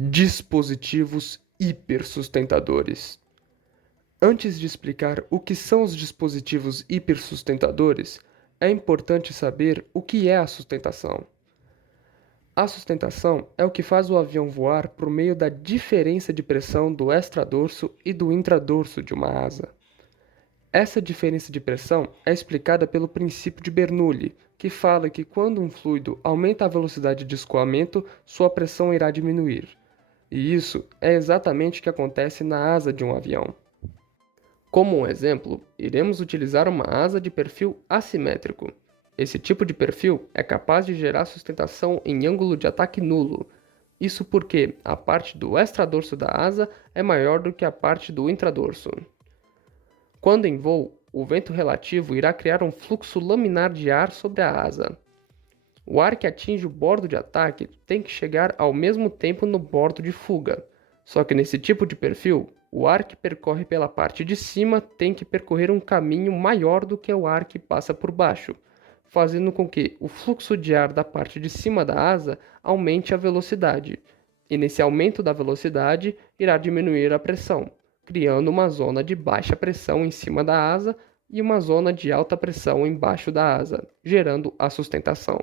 Dispositivos hipersustentadores. Antes de explicar o que são os dispositivos hipersustentadores, é importante saber o que é a sustentação. A sustentação é o que faz o avião voar por meio da diferença de pressão do extradorso e do intradorso de uma asa. Essa diferença de pressão é explicada pelo princípio de Bernoulli, que fala que quando um fluido aumenta a velocidade de escoamento, sua pressão irá diminuir. E isso é exatamente o que acontece na asa de um avião. Como um exemplo, iremos utilizar uma asa de perfil assimétrico. Esse tipo de perfil é capaz de gerar sustentação em ângulo de ataque nulo. Isso porque a parte do extradorso da asa é maior do que a parte do intradorso. Quando em voo, o vento relativo irá criar um fluxo laminar de ar sobre a asa. O ar que atinge o bordo de ataque tem que chegar ao mesmo tempo no bordo de fuga. Só que nesse tipo de perfil, o ar que percorre pela parte de cima tem que percorrer um caminho maior do que o ar que passa por baixo, fazendo com que o fluxo de ar da parte de cima da asa aumente a velocidade. E nesse aumento da velocidade, irá diminuir a pressão, criando uma zona de baixa pressão em cima da asa e uma zona de alta pressão embaixo da asa, gerando a sustentação.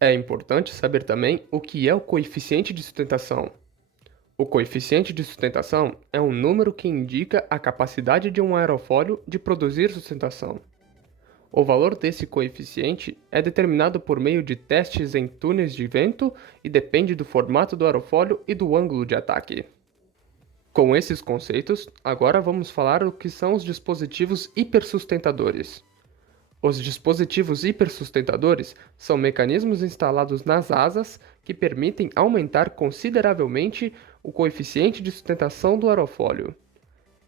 É importante saber também o que é o coeficiente de sustentação. O coeficiente de sustentação é um número que indica a capacidade de um aerofólio de produzir sustentação. O valor desse coeficiente é determinado por meio de testes em túneis de vento e depende do formato do aerofólio e do ângulo de ataque. Com esses conceitos, agora vamos falar o que são os dispositivos hipersustentadores. Os dispositivos hipersustentadores são mecanismos instalados nas asas que permitem aumentar consideravelmente o coeficiente de sustentação do aerofólio.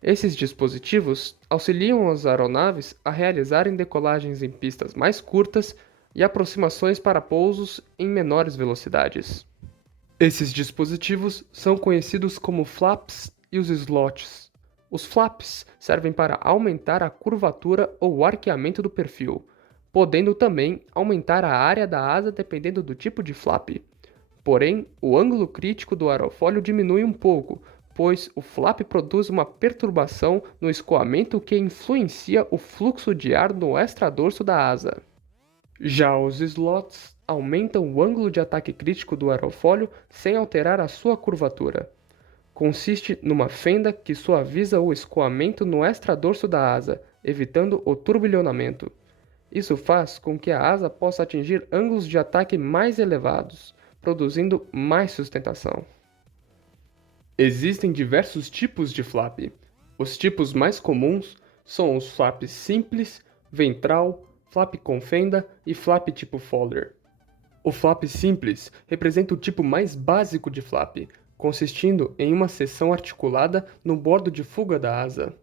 Esses dispositivos auxiliam as aeronaves a realizarem decolagens em pistas mais curtas e aproximações para pousos em menores velocidades. Esses dispositivos são conhecidos como flaps e os slots. Os flaps servem para aumentar a curvatura ou arqueamento do perfil, podendo também aumentar a área da asa dependendo do tipo de flap. Porém, o ângulo crítico do aerofólio diminui um pouco, pois o flap produz uma perturbação no escoamento que influencia o fluxo de ar no extradorso da asa. Já os slots aumentam o ângulo de ataque crítico do aerofólio sem alterar a sua curvatura. Consiste numa fenda que suaviza o escoamento no extradorso da asa, evitando o turbilhonamento. Isso faz com que a asa possa atingir ângulos de ataque mais elevados, produzindo mais sustentação. Existem diversos tipos de flap. Os tipos mais comuns são os flaps simples, ventral, flap com fenda e flap tipo folder. O flap simples representa o tipo mais básico de flap, consistindo em uma seção articulada no bordo de fuga da asa.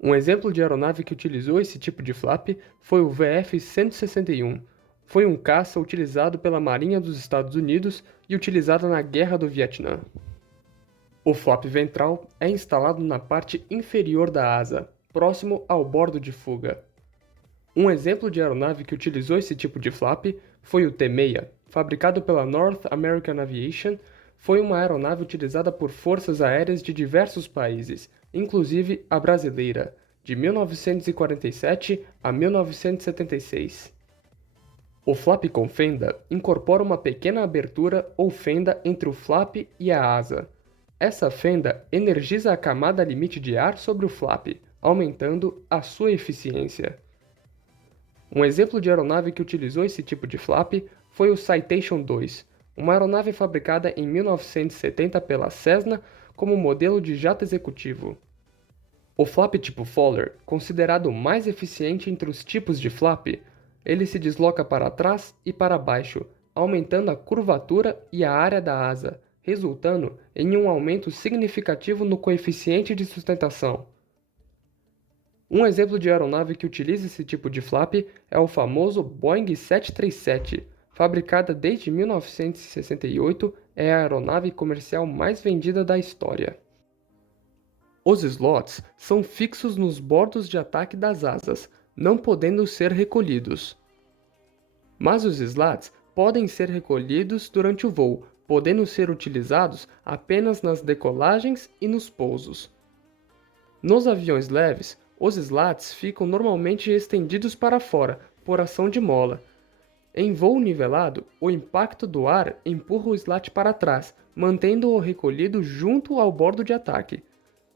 Um exemplo de aeronave que utilizou esse tipo de flap foi o VF-161. Foi um caça utilizado pela Marinha dos Estados Unidos e utilizado na Guerra do Vietnã. O flap ventral é instalado na parte inferior da asa, próximo ao bordo de fuga. Um exemplo de aeronave que utilizou esse tipo de flap foi o T-6, fabricado pela North American Aviation. Foi uma aeronave utilizada por forças aéreas de diversos países, inclusive a brasileira, de 1947 a 1976. O flap com fenda incorpora uma pequena abertura ou fenda entre o flap e a asa. Essa fenda energiza a camada limite de ar sobre o flap, aumentando a sua eficiência. Um exemplo de aeronave que utilizou esse tipo de flap foi o Citation II, uma aeronave fabricada em 1970 pela Cessna como modelo de jato executivo. O flap tipo Fowler, considerado o mais eficiente entre os tipos de flap, ele se desloca para trás e para baixo, aumentando a curvatura e a área da asa, resultando em um aumento significativo no coeficiente de sustentação. Um exemplo de aeronave que utiliza esse tipo de flap é o famoso Boeing 737, fabricada desde 1968, é a aeronave comercial mais vendida da história. Os slots são fixos nos bordos de ataque das asas, não podendo ser recolhidos. Mas os slats podem ser recolhidos durante o voo, podendo ser utilizados apenas nas decolagens e nos pousos. Nos aviões leves, os slats ficam normalmente estendidos para fora, por ação de mola. Em voo nivelado, o impacto do ar empurra o slat para trás, mantendo-o recolhido junto ao bordo de ataque.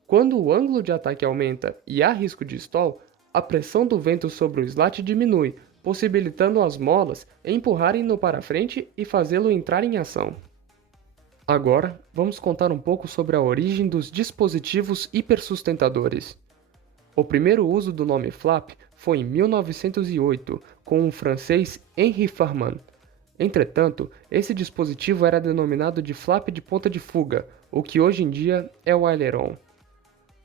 Quando o ângulo de ataque aumenta e há risco de stall, a pressão do vento sobre o slat diminui, possibilitando as molas empurrarem-no para frente e fazê-lo entrar em ação. Agora, vamos contar um pouco sobre a origem dos dispositivos hipersustentadores. O primeiro uso do nome flap foi em 1908, com o francês Henri Farman. Entretanto, esse dispositivo era denominado de flap de ponta de fuga, o que hoje em dia é o aileron.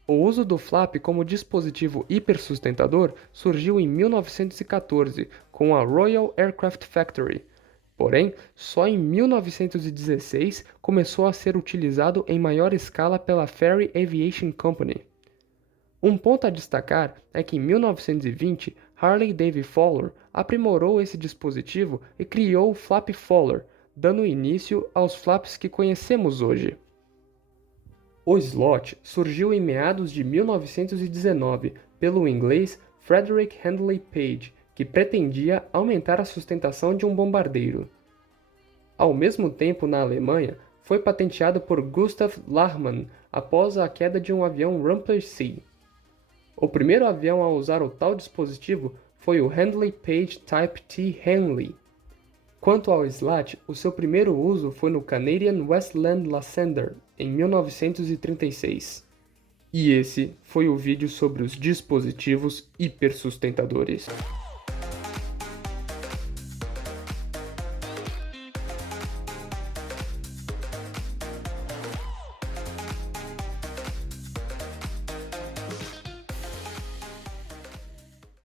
O uso do flap como dispositivo hipersustentador surgiu em 1914, com a Royal Aircraft Factory. Porém, só em 1916 começou a ser utilizado em maior escala pela Fairey Aviation Company. Um ponto a destacar é que em 1920, Harley Davy Fowler aprimorou esse dispositivo e criou o flap Fowler, dando início aos flaps que conhecemos hoje. O slot surgiu em meados de 1919 pelo inglês Frederick Handley Page, que pretendia aumentar a sustentação de um bombardeiro. Ao mesmo tempo, na Alemanha, foi patenteado por Gustav Lachmann após a queda de um avião Rumpler C. O primeiro avião a usar o tal dispositivo foi o Handley Page Type T Handley. Quanto ao slat, o seu primeiro uso foi no Canadian Westland Lysander, em 1936. E esse foi o vídeo sobre os dispositivos hipersustentadores.